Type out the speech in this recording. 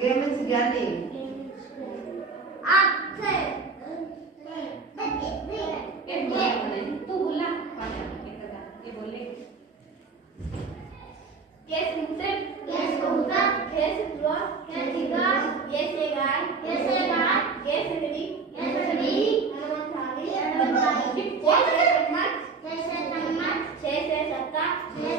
Game means galley. तू बोला ये बोले Yes, insect. Yes, कबूतर. Yes, frog. Yes, eagle. Yes, a guy. Yes, a guy. Yes, a bee. Yes, a bee. Yes, a termite. Yes, a termite. Yes, a saka. Yes,